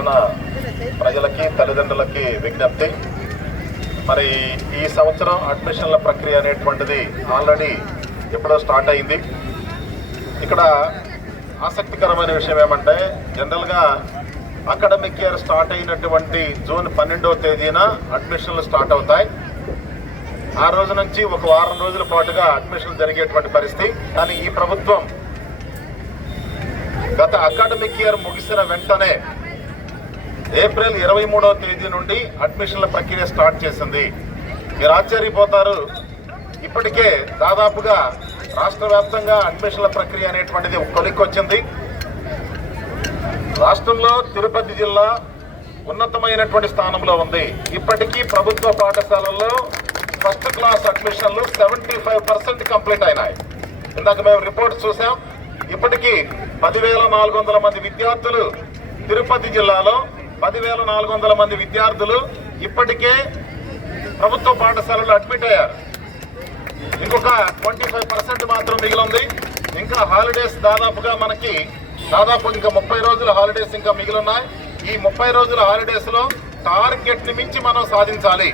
పట్టణ ప్రజలకి తల్లిదండ్రులకి విజ్ఞప్తి. మరి ఈ సంవత్సరం అడ్మిషన్ల ప్రక్రియ అనేటువంటిది ఆల్రెడీ ఎప్పుడో స్టార్ట్ అయింది. ఇక్కడ ఆసక్తికరమైన విషయం ఏమంటే, జనరల్గా అకాడమిక్ ఇయర్ స్టార్ట్ అయినటువంటి జూన్ 12వ తేదీన అడ్మిషన్లు స్టార్ట్ అవుతాయి. ఆ రోజు నుంచి ఒక వారం రోజుల పాటుగా అడ్మిషన్ జరిగేటువంటి పరిస్థితి. కానీ ఈ ప్రభుత్వం గత అకాడమిక్ ఇయర్ ముగిసిన వెంటనే ఏప్రిల్ 23వ తేదీ నుండి అడ్మిషన్ల ప్రక్రియ స్టార్ట్ చేసింది. మీరు ఆశ్చర్యపోతారు, ఇప్పటికే దాదాపుగా రాష్ట్ర వ్యాప్తంగా అడ్మిషన్ల ప్రక్రియ అనేటువంటిది కొలిక్కొచ్చింది. రాష్ట్రంలో తిరుపతి జిల్లా ఉన్నతమైనటువంటి స్థానంలో ఉంది. ఇప్పటికీ ప్రభుత్వ పాఠశాలల్లో ఫస్ట్ క్లాస్ అడ్మిషన్లు 75% కంప్లీట్ అయినాయి. ఇందాక మేము రిపోర్ట్స్ చూసాం. ఇప్పటికీ 10,400 మంది విద్యార్థులు, తిరుపతి జిల్లాలో 10,400 మంది విద్యార్థులు ఇప్పటికే ప్రభుత్వ పాఠశాలలో అడ్మిట్ అయ్యారు. ఇంకొక 25% మాత్రం మిగిలింది. ఇంకా హాలిడేస్ దాదాపుగా మనకి ఇంకా 30 రోజుల హాలిడేస్ ఇంకా మిగిలిన్నాయి. ఈ 30 రోజుల హాలిడేస్లో టార్గెట్ని మించి మనం సాధించాలి.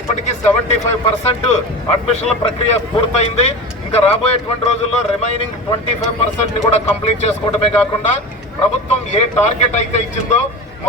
ఇప్పటికీ 75% అడ్మిషన్ల ప్రక్రియ పూర్తయింది. ఇంకా రాబోయేటువంటి రోజుల్లో రిమైనింగ్ 25%ని కూడా కంప్లీట్ చేసుకోవడమే కాకుండా ప్రభుత్వం ఏ టార్గెట్ అయితే ఇచ్చిందో